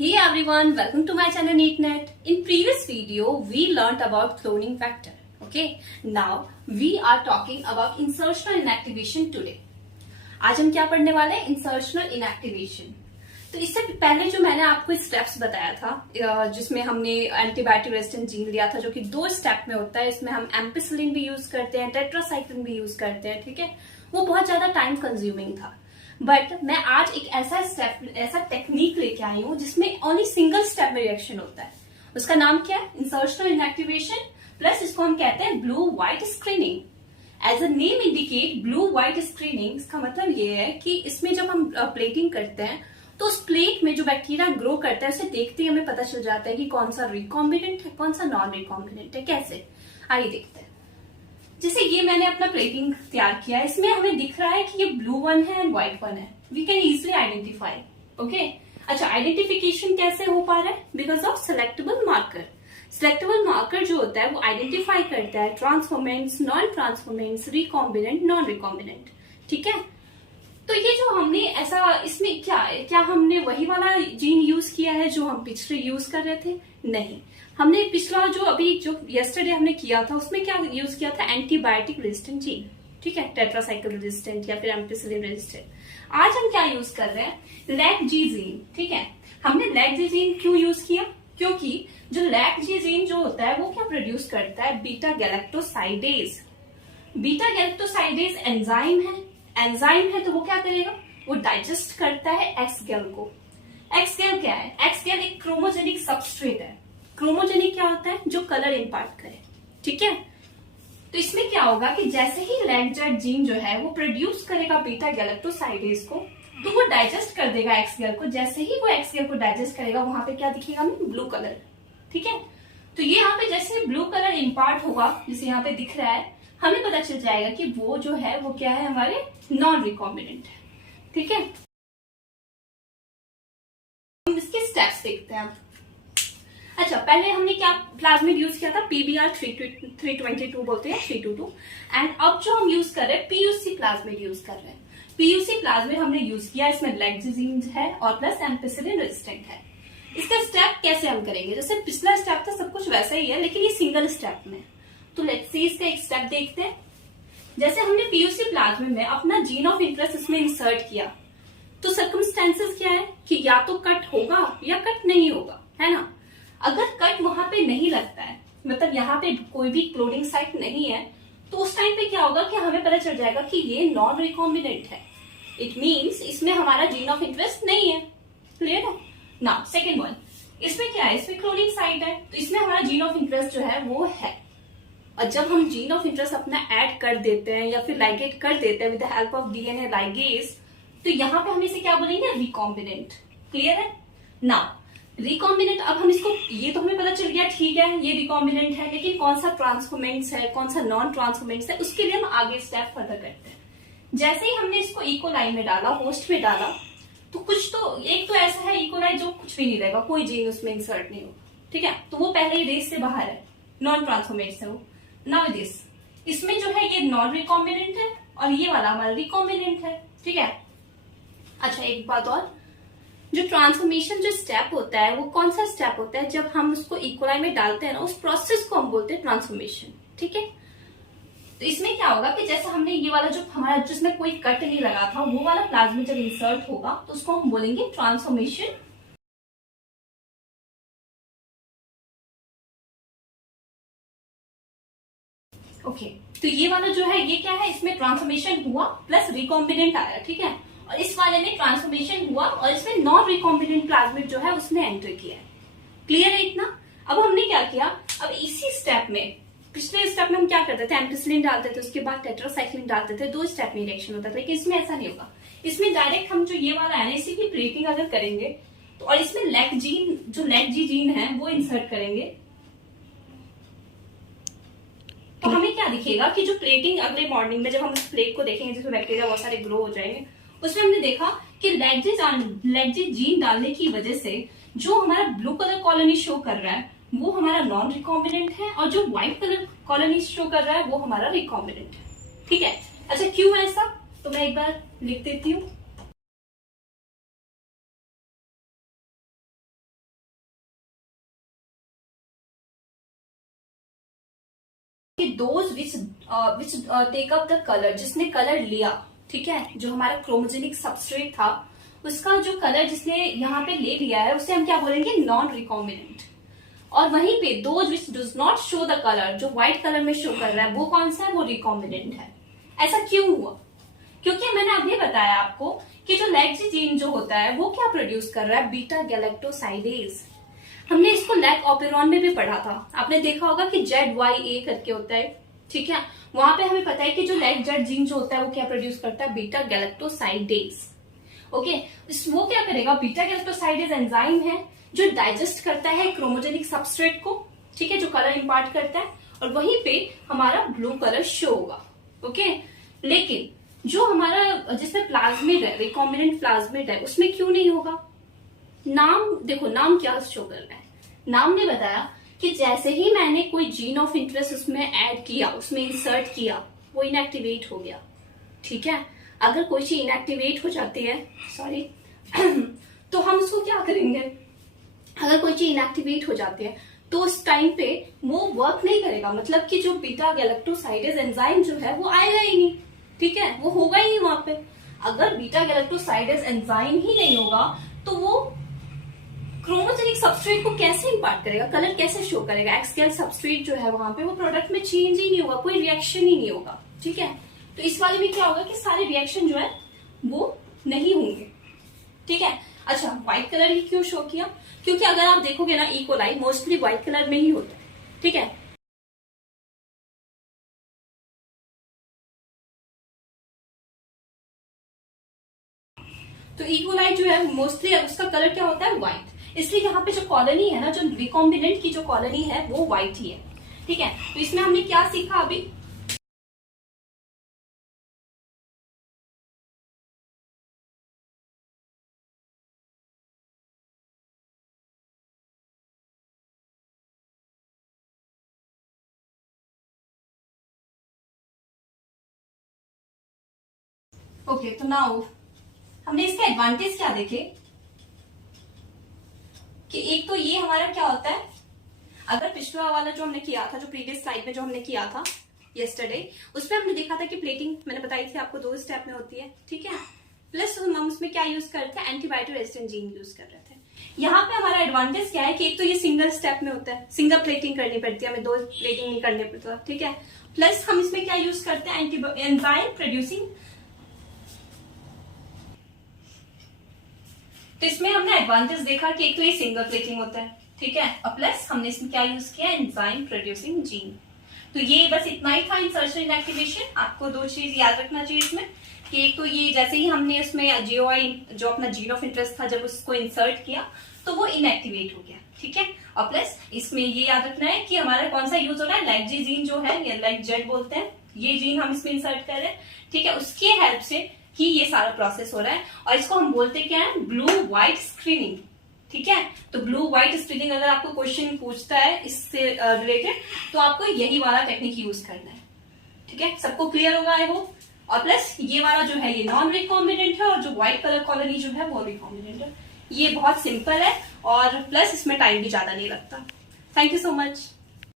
Hey everyone, welcome to my channel NeatNet. In previous video, we learnt about cloning factor. Okay, now we are talking about insertional inactivation today. आज हम क्या पढ़ने वाले हैं? Insertional inactivation. तो इससे पहले जो मैंने आपको स्टेप्स बताया था, जिसमें हमने एंटीबायोटिक रेजिस्टेंट जीन लिया था, जो कि 2 स्टेप में होता है। इसमें हम एम्पिसिलिन भी यूज करते हैं, टेट्रासाइक्लिन भी यूज करते हैं। ठीक है, वो बहुत ज्यादा टाइम कंज्यूमिंग था। बट मैं आज एक ऐसा टेक्निक लेके आई हूँ जिसमें ओनली सिंगल स्टेप में रिएक्शन होता है। उसका नाम क्या है? इंसर्शनल इनएक्टिवेशन, प्लस इसको हम कहते हैं blue white screening. As a name indicate blue white screening, इसका मतलब ये है कि इसमें जब हम प्लेटिंग करते हैं तो उस प्लेट में जो बैक्टीरिया ग्रो करता है उसे देखते ही हमें पता चल जाता है कि कौन सा रिकॉम्बिनेंट है, कौन सा नॉन रिकॉम्बिनेंट है। कैसे? आइए देखते हैं। जैसे ये मैंने अपना प्लेटिंग तैयार किया है, इसमें हमें दिख रहा है कि ये ब्लू वन है एंड व्हाइट वन है। We can easily identify. Okay, अच्छा, आइडेंटिफिकेशन कैसे हो पा रहा है? Because of selectable marker. Selectable marker जो होता है वो आइडेंटिफाई करता है transformants, non transformants, recombinant, non recombinant. ठीक है, तो ये जो हमने ऐसा, इसमें क्या हमने वही वाला जीन यूज किया है जो हम पिछले यूज कर रहे थे? नहीं, हमने पिछला जो यस्टरडे हमने किया था उसमें क्या यूज किया था? Antibiotic resistant gene. ठीक है, टेट्रासाइक्लिन रेजिस्टेंट या फिर एम्पिसिलिन रेजिस्टेंट। आज हम क्या यूज कर रहे हैं? लैक-जी जीन। ठीक है, हमने लैक-जी जीन क्यों यूज किया? क्योंकि जो लैक-जी जीन जो होता है वो क्या प्रोड्यूस करता है? Beta galactosidase. Beta galactosidase enzyme है तो वो क्या करेगा? वो डाइजेस्ट करता है एक्सगेल को। एक्सगेल क्या है? एक्सगेल एक क्रोमोजेनिक सबस्ट्रेट है। क्रोमोजेनिक क्या होता है? जो कलर इम्पार्ट करे। ठीक है, तो इसमें क्या होगा कि जैसे ही लैक-जेड जीन जो है वो प्रोड्यूस करेगा बीटा गैलेक्टोसाइडेज को, तो वो डाइजेस्ट कर देगा एक्सगेल को। जैसे ही वो एक्सगेल को डाइजेस्ट करेगा, वहां पे क्या दिखेगा हमें? Blue colour. ठीक है, तो ये यहाँ पे जैसे ब्लू कलर इम्पार्ट होगा, जैसे यहाँ पे दिख रहा है, हमें पता चल जाएगा कि वो जो है वो क्या है? हमारे नॉन रिकॉम्बिनेंट है। ठीक है, हम इसके स्टेप्स देखते हैं। अच्छा, पहले हमने क्या प्लाज्मिड यूज किया था? PBr 322 बोलते हैं, 322। एंड अब जो हम यूज कर रहे हैं PUC प्लाज्मिड यूज कर रहे हैं। PUC प्लाज्मिड हमने यूज किया, इसमें लैक-जी है और प्लस एम्पिसिलिन रेजिस्टेंट है। इसका स्टेप कैसे हम करेंगे? जैसे पिछला स्टेप था सब कुछ वैसा ही है, लेकिन ये सिंगल स्टेप में। तो लेट्स सी इसका एक स्टेप देखते हैं। जैसे हमने PUC प्लाज्मिड में अपना जीन ऑफ इंटरेस्ट इसमें इंसर्ट किया, तो सर्कमस्टेंसेस क्या है कि या तो कट होगा या कट नहीं होगा, है ना? अगर कट वहां पे नहीं लगता है, मतलब यहाँ पे कोई भी क्लोनिंग साइट नहीं है, तो उस टाइम पे क्या होगा कि हमें पता चल जाएगा कि ये नॉन रिकॉम्बिनेंट है। इट मीन्स इसमें हमारा जीन ऑफ इंटरेस्ट नहीं है। क्लियर है? नाउ सेकेंड वन, इसमें क्या है? इसमें क्लोनिंग साइट है, तो इसमें हमारा जीन ऑफ इंटरेस्ट जो है वो है। और जब हम जीन ऑफ इंटरेस्ट अपना ऐड कर देते हैं या फिर लाइगेट कर देते हैं with the help of DNA ligase, तो यहाँ पे हम इसे क्या बोलेंगे? रिकॉम्बिनेंट। क्लियर है? नाउ रिकॉम्बिनेंट, अब हम इसको, ये तो हमें पता चल गया, ठीक है ये रिकॉम्बिनेंट है, लेकिन कौन सा ट्रांसफॉर्मेंट्स है, कौन सा नॉन ट्रांसफॉर्मेंट्स है, उसके लिए हम आगे स्टेप फर्दर करते हैं। जैसे ही हमने इसको इकोलाई में डाला, होस्ट में डाला, तो कुछ तो एक तो ऐसा है इकोलाई जो कुछ भी नहीं रहेगा, कोई जीन उसमें इंसर्ट नहीं होगा। ठीक है, तो वो पहले ही रेस से बाहर है, नॉन ट्रांसफॉर्मेंट्स है वो। नाउ दिस, इसमें जो है ये नॉन रिकॉम्बिनेंट है और ये वाला हमारा रिकॉम्बिनेंट है। ठीक है, अच्छा एक बात और, जो ट्रांसफॉर्मेशन जो स्टेप होता है वो कौन सा स्टेप होता है? जब हम उसको इकोलाई में डालते हैं ना, उस प्रोसेस को हम बोलते हैं ट्रांसफॉर्मेशन। ठीक है, तो इसमें क्या होगा कि जैसे हमने ये वाला जो हमारा जिसमें कोई कट नहीं लगा था, वो वाला प्लाज्मिड जब इंसर्ट होगा तो उसको हम बोलेंगे ट्रांसफॉर्मेशन। ओके, तो ये वाला जो है ये क्या है? इसमें ट्रांसफॉर्मेशन हुआ प्लस रिकॉम्बिनेंट आया। ठीक है, और इस वाले में ट्रांसफॉर्मेशन हुआ और इसमें नॉन रिकॉम्बिनेंट प्लाज्मिड जो है उसने एंटर किया है। क्लियर है इतना? अब हमने क्या किया? अब इसी स्टेप में, पिछले स्टेप में हम क्या करते थे? एम्पिसिलिन डालते थे, उसके बाद टेट्रासाइक्लिन डालते थे, 2 स्टेप में रिएक्शन होता था। लेकिन इसमें ऐसा नहीं होगा। इसमें डायरेक्ट हम जो ये वाला NAC की प्लेटिंग अगर करेंगे तो, और इसमें लैक-जी जीन है वो इंसर्ट करेंगे, तो हमें क्या दिखेगा कि जो प्लेटिंग अगले मॉर्निंग में जब हम उस प्लेट को देखेंगे जिसमें बैक्टीरिया बहुत सारे ग्रो हो जाएंगे, उसमें हमने देखा कि लैक-जी जीन डालने की वजह से जो हमारा ब्लू कलर कॉलोनी शो कर रहा है वो हमारा नॉन रिकॉम्बिनेंट है, और जो व्हाइट कलर कॉलोनी शो कर रहा है वो हमारा रिकॉम्बिनेंट है। ठीक है, अच्छा क्यों है ऐसा? तो मैं एक बार लिख देती हूँ। Those which take up the colour, जिसने कलर लिया, ठीक है, जो हमारा क्रोमोजेनिक सबस्ट्रेट था उसका जो कलर जिसने यहाँ पे ले लिया है उसे हम क्या बोलेंगे, नॉन रिकॉम्बिनेंट। और वहीं पे those which does not show the colour, जो व्हाइट कलर में शो कर रहा है वो कौन सा है, वो रिकॉम्बिनेंट है। ऐसा क्यों हुआ? क्योंकि मैंने अभी बताया आपको कि जो लैग जीन जो होता है वो क्या प्रोड्यूस कर रहा है, बीटा गैलेक्टोसाइडेज। हमने इसको लैग ऑपेरॉन में भी पढ़ा था, आपने देखा होगा कि ZYA करके होता है, ठीक है। वहां पे हमें पता है कि जो लैग जेड जीन जो होता है वो क्या प्रोड्यूस करता है, बीटा गैलेक्टोसाइडेज। ओके, वो क्या करेगा, बीटा गैलेक्टोसाइडेज एंजाइम है जो डाइजेस्ट करता है क्रोमोजेनिक सबस्ट्रेट को, ठीक है, जो कलर इंपार्ट करता है, और वहीं पे हमारा ब्लू कलर शो होगा। ओके, लेकिन जो हमारा जिसमें प्लाज्मिड है, रिकॉम्बिनेंट प्लाज्मिड है, उसमें क्यों नहीं होगा? नाम देखो, नाम क्या शो कर रहा है, नाम ने बताया कि जैसे ही मैंने कोई जीन ऑफ इंटरेस्ट उसमें ऐड किया, उसमें इंसर्ट किया, वो इनएक्टिवेट हो गया, ठीक है। अगर कोई चीज इनएक्टिवेट हो जाती है, सॉरी तो हम उसको क्या करेंगे, अगर कोई चीज इनएक्टिवेट हो जाती है तो उस टाइम पे वो वर्क नहीं करेगा, मतलब कि जो बीटा गैलेक्टोसाइडेज एंजाइम जो है वो आएगा ही नहीं, ठीक है, वो होगा ही नहीं वहां पे। अगर बीटा गैलेक्टोसाइडेज एंजाइम ही नहीं होगा तो वो क्रोमोजेनिक सबस्ट्रेट को कैसे इंपार्ट करेगा, कलर कैसे शो करेगा, एक्सकेल सबस्ट्रेट जो है वहां पे वो प्रोडक्ट में चेंज ही नहीं होगा, कोई रिएक्शन ही नहीं होगा, ठीक है। तो इस वाले में क्या होगा कि सारे रिएक्शन जो है वो नहीं होंगे, ठीक है। अच्छा, व्हाइट कलर ही क्यों शो किया? क्योंकि अगर आप देखोगे ना, E coli mostly white colour में ही होता है, ठीक है। तो ई कोलाई जो है मोस्टली उसका कलर क्या होता है, व्हाइट, इसलिए यहाँ पे जो कॉलोनी है ना, जो रिकॉम्बिनेंट की जो कॉलोनी है वो व्हाइट ही है, ठीक है। तो इसमें हमने क्या सीखा अभी, ओके। तो नाउ हमने इसके एडवांटेज क्या देखे कि एक तो ये हमारा क्या होता है, अगर पिछला वाला जो हमने किया था, जो प्रीवियस स्लाइड में जो हमने किया था यस्टरडे, उसमें हमने देखा था कि प्लेटिंग मैंने बताई थी आपको 2 स्टेप में होती है, ठीक है। प्लस हम उसमें क्या यूज कर रहे थे, एंटीबायोटिक रेजिस्टेंट जीन यूज कर रहे थे। यहाँ पे हमारा एडवांटेज क्या है कि एक तो ये सिंगल स्टेप में होता है, सिंगल प्लेटिंग करनी पड़ती है, हमें 2 प्लेटिंग नहीं करने पड़ता, ठीक है। प्लस हम इसमें क्या यूज करते हैं, एंजाइम प्रोड्यूसिंग। तो इसमें हमने एडवांटेज देखा कि एक तो ये सिंगल प्लेटिंग होता है, ठीक है, और प्लस हमने इसमें क्या यूज किया, एंजाइम प्रोड्यूसिंग जीन। तो ये बस इतना ही था इंसर्शन इनएक्टिवेशन। आपको 2 चीज याद रखना चाहिए इसमें कि एक तो ये जैसे ही हमने इसमें जीओआई जो अपना जीन ऑफ इंटरेस्ट था जब उसको इंसर्ट किया तो वो इनएक्टिवेट हो गया, ठीक है। और प्लस इसमें ये याद रखना है कि हमारा कौन सा यूज हो रहा है, लैग जीन जो है, या लैग जेड बोलते हैं, ये जीन हम इसमें इंसर्ट कर रहे हैं, ठीक है, उसकी हेल्प से ही ये सारा प्रोसेस हो रहा है। और इसको हम बोलते क्या है, ब्लू व्हाइट स्क्रीनिंग, ठीक है। तो ब्लू व्हाइट स्क्रीनिंग अगर आपको क्वेश्चन पूछता है इससे रिलेटेड तो आपको यही वाला टेक्निक यूज करना है, ठीक है। सबको क्लियर होगा आई होप। और प्लस ये वाला जो है ये नॉन रिकॉम्बिनेंट है, और जो व्हाइट कलर कॉलोनी जो है वो रिकॉम्बिनेंट है। ये बहुत सिंपल है और प्लस इसमें टाइम भी ज्यादा नहीं लगता। Thank you so much.